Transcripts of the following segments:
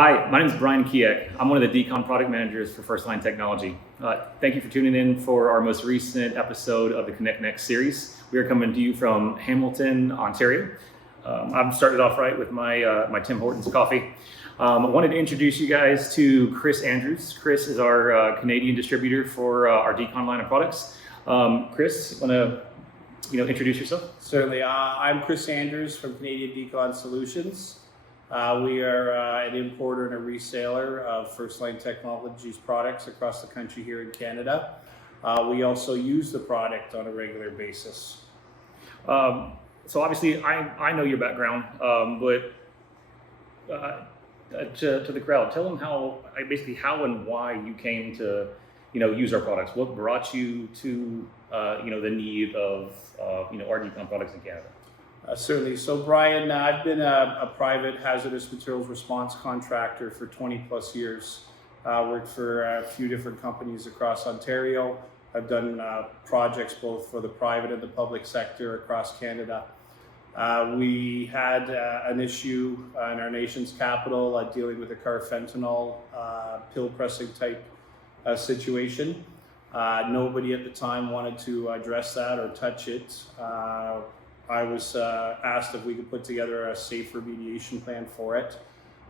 Hi, my name is Brian Kiek. I'm one of the Decon product managers for First Line Technology. Thank you for tuning in for our most recent episode of the ConnectNext series. We are coming to you from Hamilton, Ontario. I've started off right with my Tim Hortons coffee. I wanted to introduce you guys to Chris Andrews. Chris is our Canadian distributor for our Decon line of products. Chris, want to introduce yourself? Certainly. I'm Chris Andrews from Canadian Decon Solutions. We are an importer and a reseller of First Line Technologies products across the country here in Canada. We also use the product on a regular basis. So obviously I know your background, but to the crowd, tell them how and why you came to use our products. What brought you to the need of our Decon products in Canada? Certainly. So Brian, I've been a private hazardous materials response contractor for 20 plus years. Worked for a few different companies across Ontario. I've done projects both for the private and the public sector across Canada. We had an issue in our nation's capital dealing with a carfentanil pill pressing type situation. Nobody at the time wanted to address that or touch it. I was asked if we could put together a safe remediation plan for it.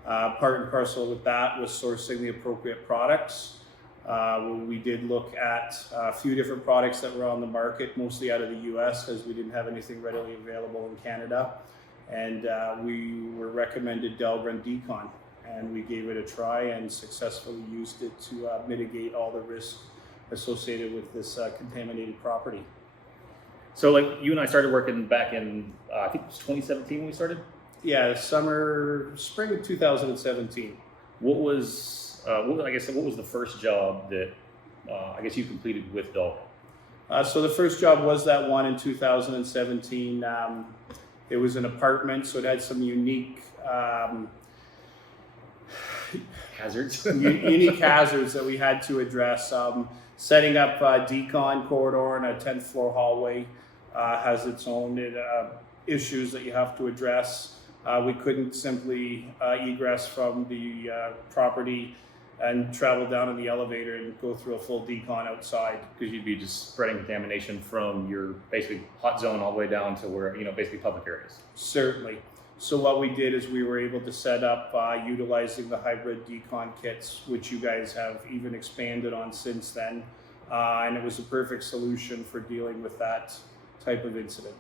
Part and parcel with that was sourcing the appropriate products. We did look at a few different products that were on the market, mostly out of the US, because we didn't have anything readily available in Canada. And we were recommended Dahlgren Decon, and we gave it a try and successfully used it to mitigate all the risks associated with this contaminated property. So like you and I started working back in, I think it was 2017 when we started? Yeah, spring of 2017. What was the first job that you completed with Dahlgren? So the first job was that one in 2017. It was an apartment, so it had some unique hazards. Unique hazards that we had to address. Setting up a decon corridor and a 10th floor hallway has its own issues that you have to address. We couldn't simply egress from the property and travel down in the elevator and go through a full decon outside. Because you'd be just spreading contamination from your basically hot zone all the way down to where, basically public areas. Certainly. So what we did is we were able to set up utilizing the hybrid decon kits, which you guys have even expanded on since then. And it was a perfect solution for dealing with that type of incident.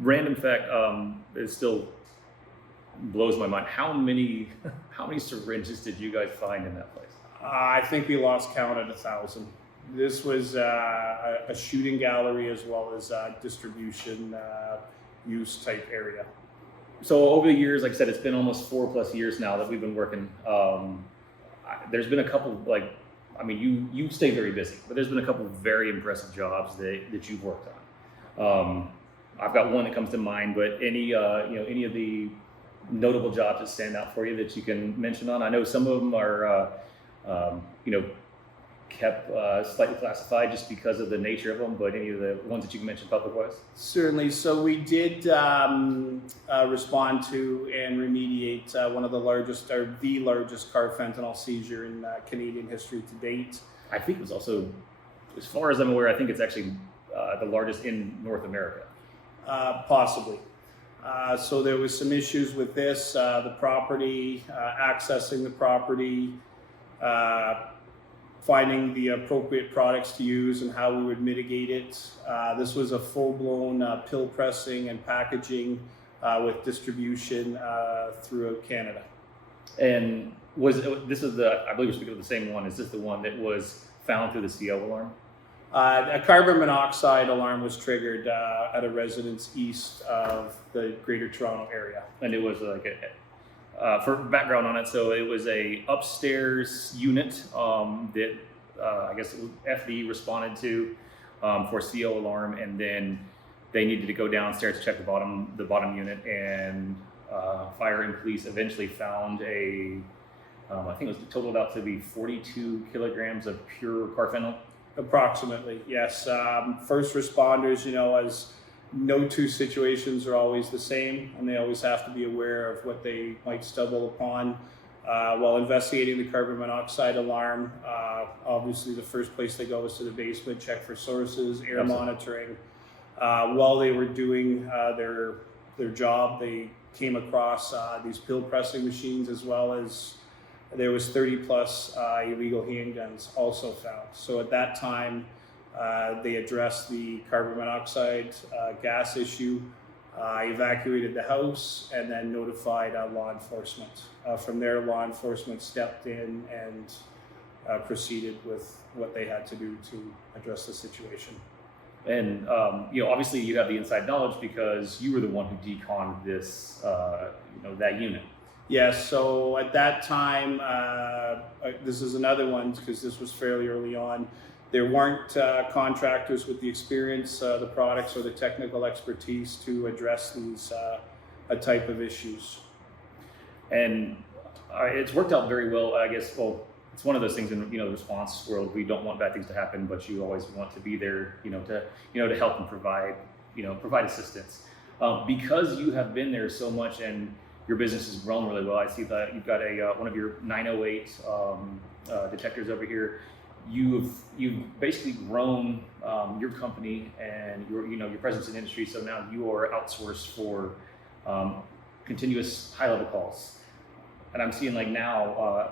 Random fact, it still blows my mind. How many syringes did you guys find in that place? I think we lost count at 1,000. This was a shooting gallery as well as a distribution use type area. So over the years, like I said, it's been almost 4+ years now that we've been working. There's been a couple, you stay very busy, but there's been a couple of very impressive jobs that you've worked on. I've got one that comes to mind, but any of the notable jobs that stand out for you that you can mention on? I know some of them are, kept slightly classified just because of the nature of them, but any of the ones that you can mention public-wise? Certainly. So we did respond to and remediate one of the largest carfentanil seizure in Canadian history to date. I think it was also, as far as I'm aware, I think it's actually the largest in North America. Possibly. So there was some issues with this, the property, accessing the property, finding the appropriate products to use and how we would mitigate it. This was a full-blown pill pressing and packaging with distribution throughout Canada. And I believe we're speaking of the same one. Is this the one that was found through the CO alarm? A carbon monoxide alarm was triggered at a residence east of the Greater Toronto area. And it was for background on it, so it was a upstairs unit that I guess FD responded to for CO alarm, and then they needed to go downstairs to check the bottom unit, and fire and police eventually found I think it was totaled out to be 42 kilograms of pure carfentanil. Approximately, yes. First responders, as no two situations are always the same, and they always have to be aware of what they might stumble upon. While investigating the carbon monoxide alarm, obviously the first place they go is to the basement, check for sources, air monitoring. While they were doing their job, they came across these pill pressing machines, as well as there was 30 plus illegal handguns also found. So at that time, they addressed the carbon monoxide gas issue, evacuated the house, and then notified law enforcement. From there, law enforcement stepped in and proceeded with what they had to do to address the situation. And obviously you have the inside knowledge because you were the one who deconned this, that unit. Yes, so at that time, this is another one because this was fairly early on. There weren't contractors with the experience, the products, or the technical expertise to address these type of issues. And it's worked out very well, I guess. Well, it's one of those things in the response world. We don't want bad things to happen, but you always want to be there, to help and provide assistance. Because you have been there so much and your business has grown really well. I see that you've got one of your 908 detectors over here. You've basically grown your company and your presence in the industry. So now you are outsourced for continuous high-level calls. And I'm seeing now.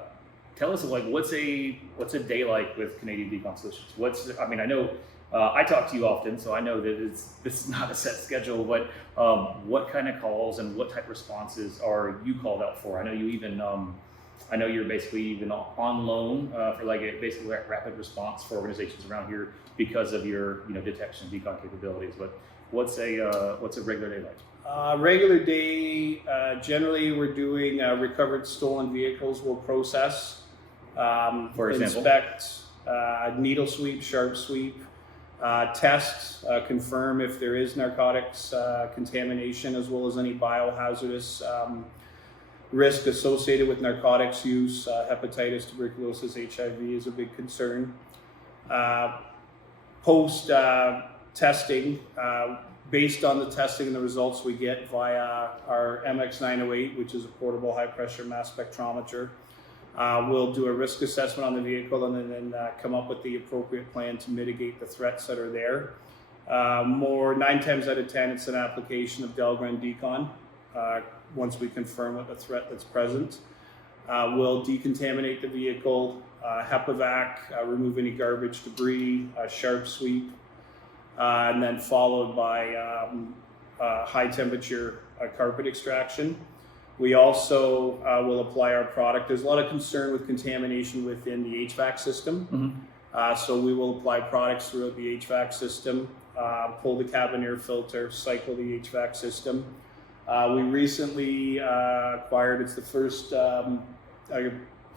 Tell us what's a day like with Canadian Decon Solutions? I know I talk to you often, so I know that this is not a set schedule. But what kind of calls and what type of responses are you called out for? I know you even you're basically even on loan for basically rapid response for organizations around here because of your detection and decon capabilities. But what's a regular day like? Regular day, generally we're doing recovered stolen vehicles. We'll process, for example, inspect, needle sweep, sharp sweep, test, confirm if there is narcotics contamination, as well as any biohazardous risk associated with narcotics use. Hepatitis, tuberculosis, HIV is a big concern. Post testing, based on the testing and the results we get via our MX908, which is a portable high-pressure mass spectrometer, we'll do a risk assessment on the vehicle and then come up with the appropriate plan to mitigate the threats that are there. 9 times out of 10, it's an application of Dahlgren Decon. Once we confirm what the threat that's present, we'll decontaminate the vehicle, HEPAVAC, remove any garbage, debris, sharp sweep, and then followed by high temperature carpet extraction. We also will apply our product. There's a lot of concern with contamination within the HVAC system. So we will apply products throughout the HVAC system, pull the cabin air filter, cycle the HVAC system. We recently acquired, it's the first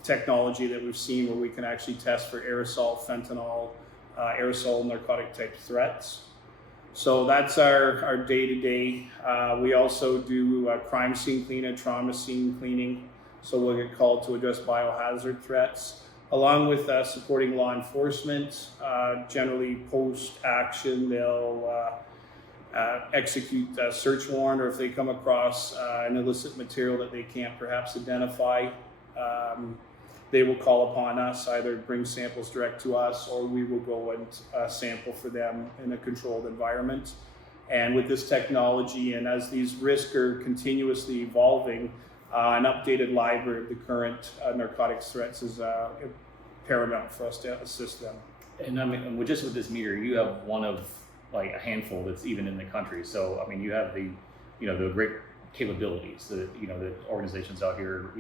technology that we've seen where we can actually test for aerosol, fentanyl, aerosol narcotic type threats. So that's our day-to-day. We also do crime scene cleaning, trauma scene cleaning. So we'll get called to address biohazard threats, along with supporting law enforcement. Generally post-action, they'll execute a search warrant, or if they come across an illicit material that they can't perhaps identify, they will call upon us, either bring samples direct to us, or we will go and sample for them in a controlled environment. And with this technology, and as these risks are continuously evolving, an updated library of the current narcotics threats is paramount for us to assist them. And I mean, just with this meter, you have one of a handful that's even in the country. So I mean, you have the great capabilities that that organizations out here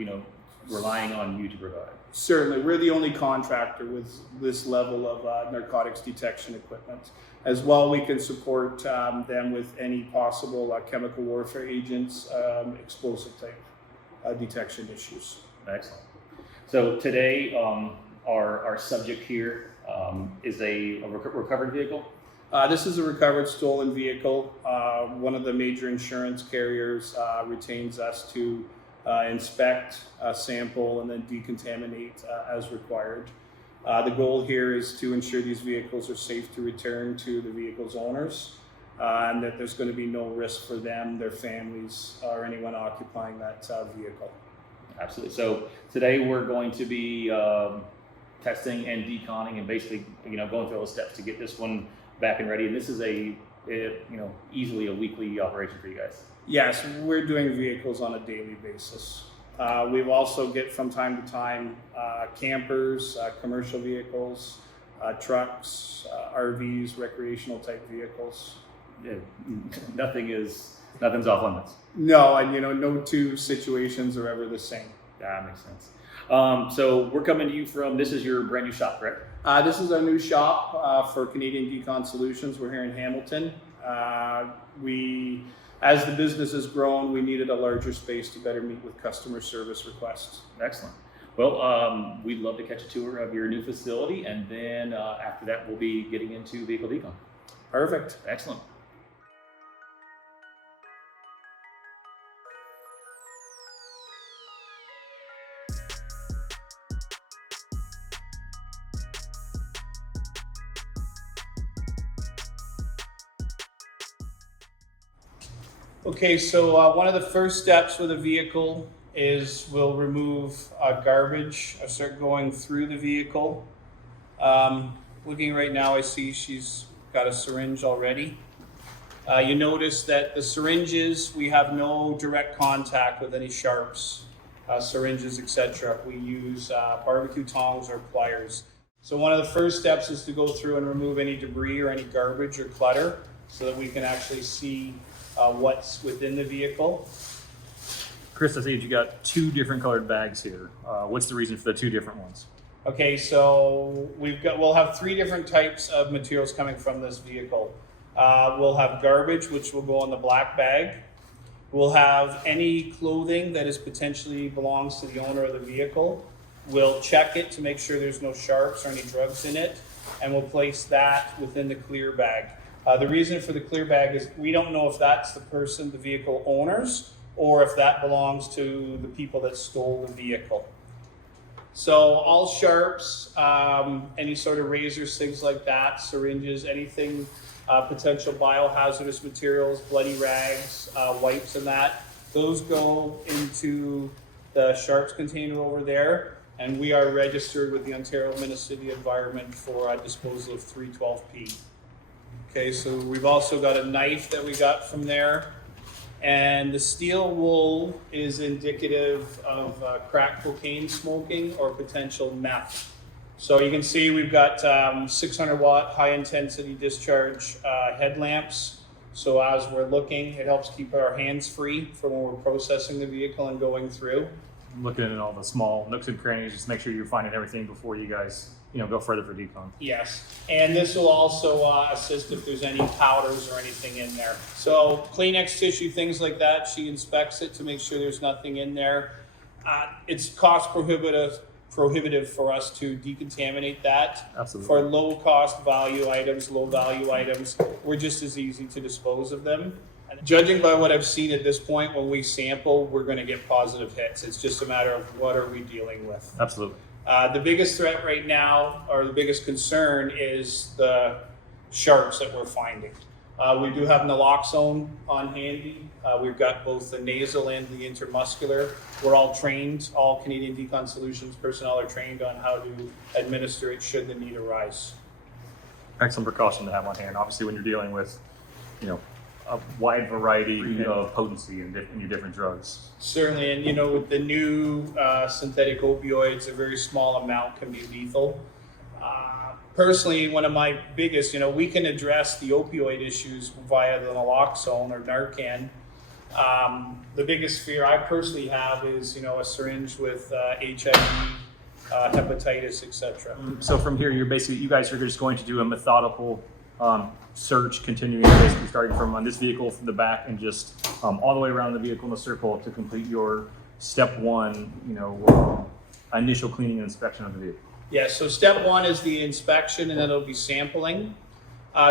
relying on you to provide. Certainly, we're the only contractor with this level of narcotics detection equipment. As well, we can support them with any possible chemical warfare agents, explosive type detection issues. Excellent. So today, our subject here is a recovered vehicle. This is a recovered stolen vehicle. One of the major insurance carriers retains us to inspect, sample, and then decontaminate as required. The goal here is to ensure these vehicles are safe to return to the vehicle's owners, and that there's going to be no risk for them, their families, or anyone occupying that vehicle. Absolutely. So today we're going to be testing and deconning and basically, going through all the steps to get this one back and ready. And this is easily a weekly operation for you guys. Yes, we're doing vehicles on a daily basis. We've also get from time to time campers, commercial vehicles, trucks, RVs, recreational type vehicles. Yeah, nothing's off limits. No, and no two situations are ever the same. That makes sense. So we're coming to you from, this is your brand new shop, correct? This is our new shop for Canadian Decon Solutions. We're here in Hamilton. As the business has grown, we needed a larger space to better meet with customer service requests. Excellent. Well, we'd love to catch a tour of your new facility, and then after that, we'll be getting into vehicle decon. Perfect. Excellent. Okay, so one of the first steps with a vehicle is we'll remove garbage. I start going through the vehicle. Looking right now, I see she's got a syringe already. You notice that the syringes, we have no direct contact with any sharps, syringes, etc. We use barbecue tongs or pliers. So one of the first steps is to go through and remove any debris or any garbage or clutter so that we can actually see what's within the vehicle. Chris, I see you got two different colored bags here. What's the reason for the two different ones? Okay, so we'll have three different types of materials coming from this vehicle. We'll have garbage, which will go in the black bag. We'll have any clothing that is potentially belongs to the owner of the vehicle. We'll check it to make sure there's no sharps or any drugs in it, and we'll place that within the clear bag. The reason for the clear bag is we don't know if that's the person, the vehicle owners, or if that belongs to the people that stole the vehicle. So all sharps, any sort of razors, things like that, syringes, anything, potential biohazardous materials, bloody rags, wipes and that, those go into the sharps container over there, and we are registered with the Ontario Ministry of the Environment for disposal of 312P. Okay, so we've also got a knife that we got from there, and the steel wool is indicative of crack cocaine smoking or potential meth. So you can see we've got 600 watt high intensity discharge headlamps. So as we're looking, it helps keep our hands free for when we're processing the vehicle and going through. Looking at all the small nooks and crannies, just make sure you're finding everything before you guys go further for decon. Yes, and this will also assist if there's any powders or anything in there. So Kleenex tissue, things like that, she inspects it to make sure there's nothing in there. It's cost prohibitive for us to decontaminate that. Absolutely. For low cost value items, low value items, we're just as easy to dispose of them. And judging by what I've seen at this point, when we sample, we're going to get positive hits. It's just a matter of what are we dealing with. Absolutely. The biggest threat right now, or the biggest concern, is the sharps that we're finding. We do have naloxone on handy. We've got both the nasal and the intermuscular. We're all trained, all Canadian Decon Solutions personnel are trained on how to administer it should the need arise. Excellent precaution to have on hand. Obviously, when you're dealing with, a wide variety of potency in your different drugs. Certainly, and with the new synthetic opioids, a very small amount can be lethal. Personally, one of my biggest, we can address the opioid issues via the naloxone or Narcan. The biggest fear I personally have is, a syringe with HIV, hepatitis, etc. So from here, you guys are just going to do a methodical search, continuing basically starting from on this vehicle from the back and just all the way around the vehicle in a circle to complete your step one, initial cleaning and inspection of the vehicle. Yes, so step one is the inspection, and then it'll be sampling.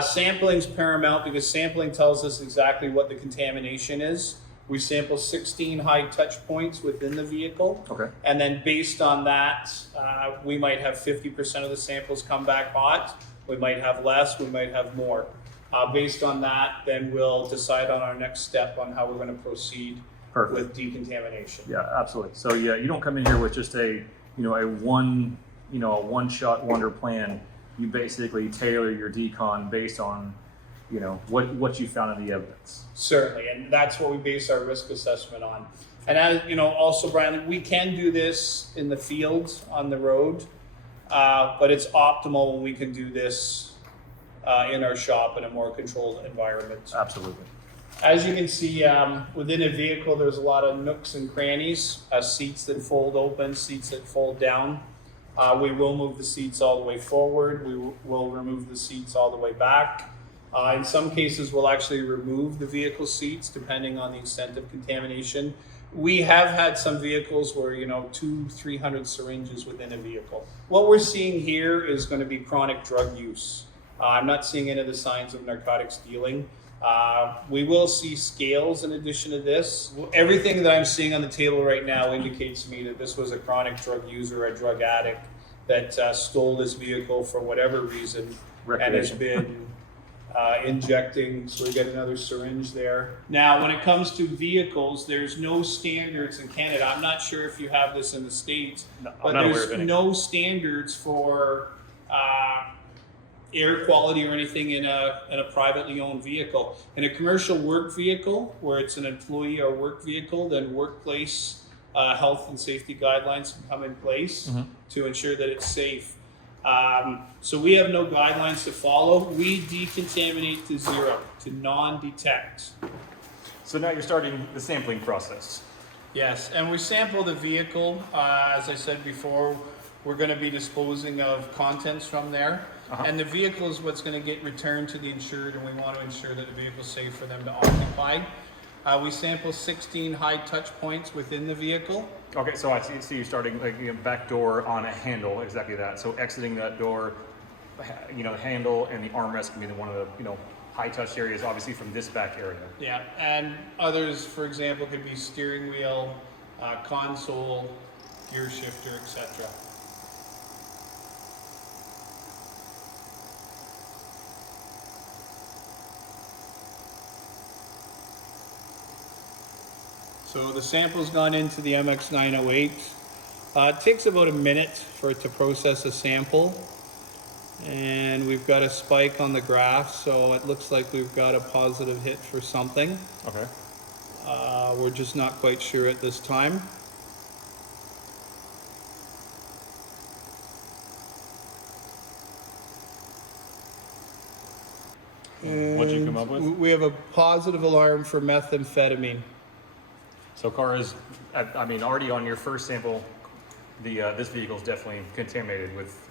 Sampling is paramount because sampling tells us exactly what the contamination is. We sample 16 high touch points within the vehicle. Okay. And then based on that, we might have 50% of the samples come back hot. We might have less, we might have more. Based on that, then we'll decide on our next step on how we're going to proceed Perfect. with decontamination. Yeah, absolutely. So yeah, you don't come in here with just a one-shot wonder plan. You basically tailor your decon based on, what you found in the evidence. Certainly, and that's what we base our risk assessment on. And as you know, also, Brian, we can do this in the field on the road, but it's optimal when we can do this in our shop in a more controlled environment. Absolutely. As you can see, within a vehicle, there's a lot of nooks and crannies, seats that fold open, seats that fold down. We will move the seats all the way forward. We will remove the seats all the way back. In some cases, we'll actually remove the vehicle seats depending on the extent of contamination. We have had some vehicles where, 200-300 syringes within a vehicle. What we're seeing here is going to be chronic drug use. I'm not seeing any of the signs of narcotics dealing. We will see scales in addition to this. Everything that I'm seeing on the table right now indicates to me that this was a chronic drug user, a drug addict that stole this vehicle for whatever reason and has been injecting. So we get another syringe there. Now, when it comes to vehicles, there's no standards in Canada. I'm not sure if you have this in the States, but there's no standards for air quality or anything in a privately owned vehicle. In a commercial work vehicle, where it's an employee or work vehicle, then workplace health and safety guidelines can come in place to ensure that it's safe. So we have no guidelines to follow. We decontaminate to zero, to non-detect. So now you're starting the sampling process. Yes, and we sample the vehicle. As I said before, we're going to be disposing of contents from there. And the vehicle is what's going to get returned to the insured, and we want to ensure that the vehicle is safe for them to occupy. We sample 16 high touch points within the vehicle. Okay, so I see you're starting back door on a handle, exactly that. So exiting that door, handle and the armrest can be one of the high touch areas, obviously from this back area. Yeah, and others, for example, could be steering wheel, console, gear shifter, etc. So the sample's gone into the MX908. It takes about a minute for it to process a sample. And we've got a spike on the graph, so it looks like we've got a positive hit for something. Okay. We're just not quite sure at this time. What'd you come up with? We have a positive alarm for methamphetamine. So car is, already on your first sample, this vehicle is definitely contaminated with,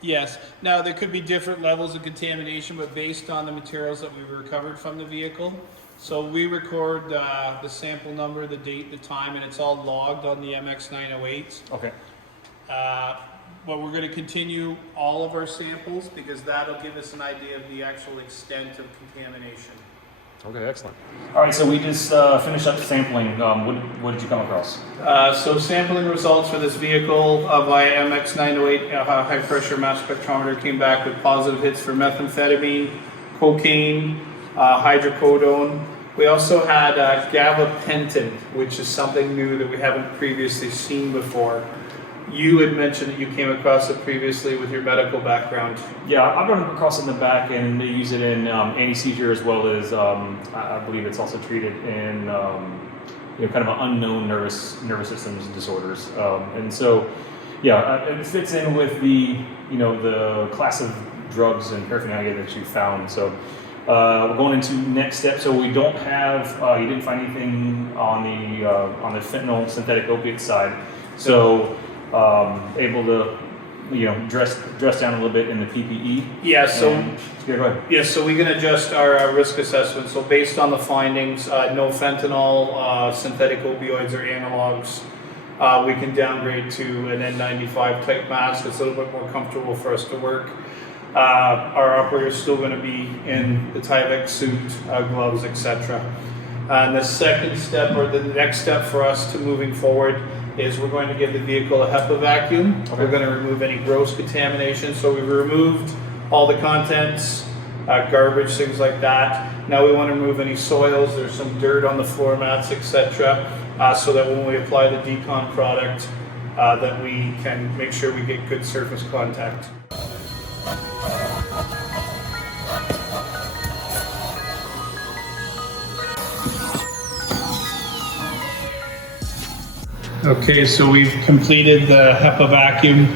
Yes. Now, there could be different levels of contamination, but based on the materials that we recovered from the vehicle. So we record the sample number, the date, the time, and it's all logged on the MX908. Okay. But we're going to continue all of our samples because that'll give us an idea of the actual extent of contamination. Okay, excellent. All right, so we just finished up sampling. What did you come across? So sampling results for this vehicle via MX908 high pressure mass spectrometer came back with positive hits for methamphetamine, cocaine, hydrocodone. We also had gabapentin, which is something new that we haven't previously seen before. You had mentioned that you came across it previously with your medical background. Yeah, I've run across it in the back, and they use it in anti-seizure as well as I believe it's also treated in kind of unknown nervous systems disorders. And so, yeah, it fits in with the the class of drugs and paraphernalia that you found. So we're going into next step. So we don't have you didn't find anything on the fentanyl synthetic opiate side. So able to dress down a little bit in the PPE. Yeah, so yeah, go ahead. Yeah, so we can adjust our risk assessment. So based on the findings, no fentanyl, synthetic opioids or analogs, we can downgrade to an N95 type mask. It's a little bit more comfortable for us to work. Our operator is still going to be in the Tyvek suit, gloves, etc. And the second step, or the next step for us to moving forward, is we're going to give the vehicle a HEPA vacuum. Okay. We're going to remove any gross contamination. So we've removed all the contents, garbage, things like that. Now we want to remove any soils, there's some dirt on the floor mats, etc. So that when we apply the Decon product, that we can make sure we get good surface contact. Okay, so we've completed the HEPA vacuum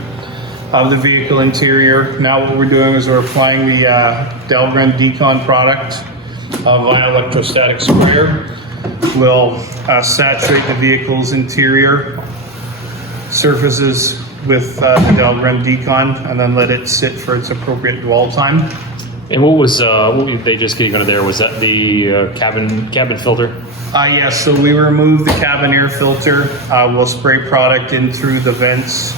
of the vehicle interior. Now what we're doing is we're applying the Dahlgren Decon product via electrostatic sprayer. We'll saturate the vehicle's interior surfaces with the Dahlgren Decon and then let it sit for its appropriate dwell time. And what were they just getting under there? Was that the cabin filter? Yes, so we remove the cabin air filter. We'll spray product in through the vents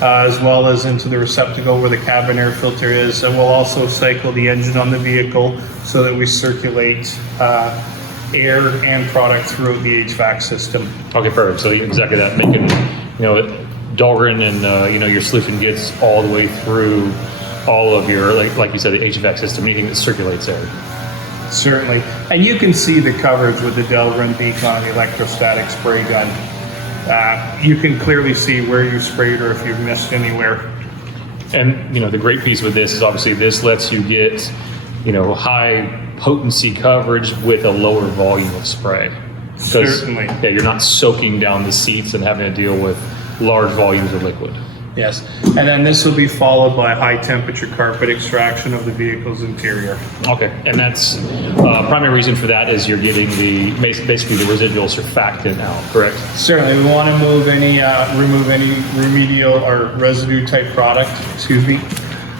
as well as into the receptacle where the cabin air filter is. And we'll also cycle the engine on the vehicle so that we circulate air and product throughout the HVAC system. Okay, perfect. So exactly that, making, Dahlgren and, your solution gets all the way through all of your, like you said, the HVAC system, anything that circulates air. Certainly. And you can see the coverage with the Dahlgren Decon electrostatic spray gun. You can clearly see where you sprayed or if you've missed anywhere. And, the great piece with this is obviously this lets you get, high potency coverage with a lower volume of spray. Certainly. Yeah, you're not soaking down the seats and having to deal with large volumes of liquid. Yes, and then this will be followed by high temperature carpet extraction of the vehicle's interior. Okay, and that's primary reason for that is you're getting basically the residual surfactant out, correct? Certainly, we want to remove any remedial or residue type product,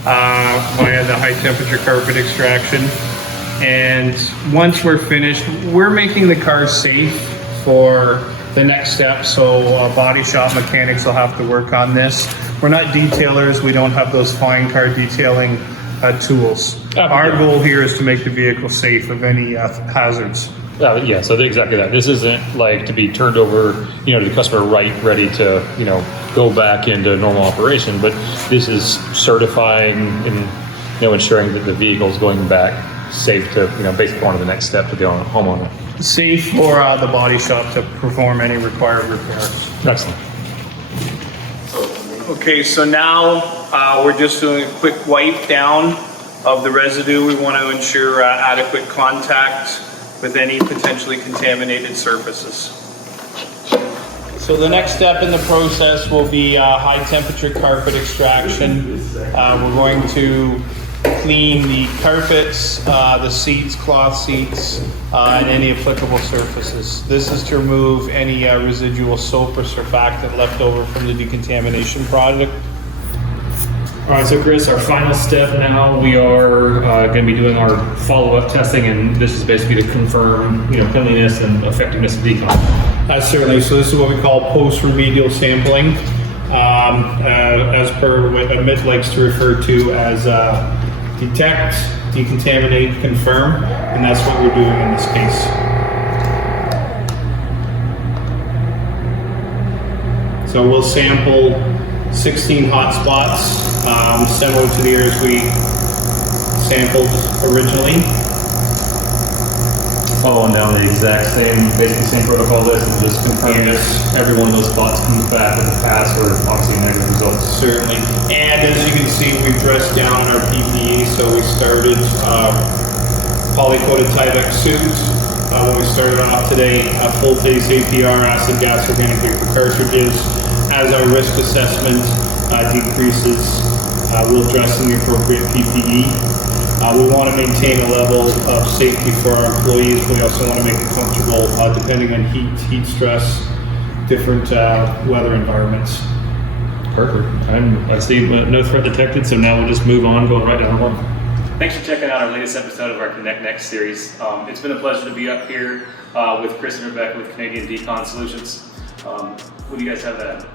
via the high temperature carpet extraction. And once we're finished, we're making the car safe for the next step, so body shop mechanics will have to work on this. We're not detailers, we don't have those fine car detailing tools. Our goal here is to make the vehicle safe of any hazards. Yeah, so exactly that. This isn't like to be turned over, to the customer ready to, go back into normal operation, but this is certifying and, ensuring that the vehicle is going back safe to, basically on to the next step to the homeowner. Safe for the body shop to perform any required repairs. Excellent. Okay, so now we're just doing a quick wipe down of the residue. We want to ensure adequate contact with any potentially contaminated surfaces. So the next step in the process will be high temperature carpet extraction. We're going to clean the carpets, the seats, cloth seats, and any applicable surfaces. This is to remove any residual soap or surfactant left over from the decontamination product. All right, so Chris, our final step now, we are going to be doing our follow-up testing, and this is basically to confirm, cleanliness and effectiveness of Decon. Certainly. So this is what we call post-remedial sampling, as per what Amit likes to refer to as detect, decontaminate, confirm, and that's what we're doing in this case. So we'll sample 16 hot spots, similar to the areas we sampled originally. Following down the exact basically same protocol list, and just confirming if every one of those spots comes back with a pass or obviously negative results. Certainly. And as you can see, we've dressed down our PPE. So we started poly-coated Tyvek suit. When we started off today, full face APR, acid gas organic vapor cartridges. As our risk assessment decreases, we'll dress in the appropriate PPE. We want to maintain a level of safety for our employees. We also want to make it comfortable depending on heat stress, different weather environments. Perfect. I see no threat detected, so now we'll just move on, going right down the line. Thanks for checking out our latest episode of our ConnectNext series. It's been a pleasure to be up here with Chris and Rebecca with Canadian Decon Solutions. What do you guys have to add?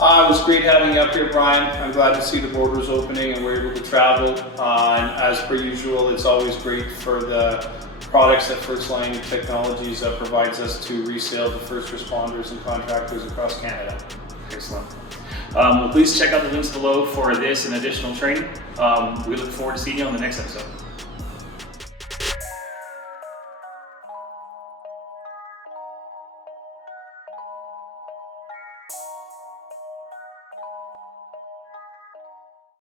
It was great having you up here, Brian. I'm glad to see the borders opening and we're able to travel. And as per usual, it's always great for the products that First Line Technologies provides us to resale to first responders and contractors across Canada. Excellent. Well, please check out the links below for this and additional training. We look forward to seeing you on the next episode.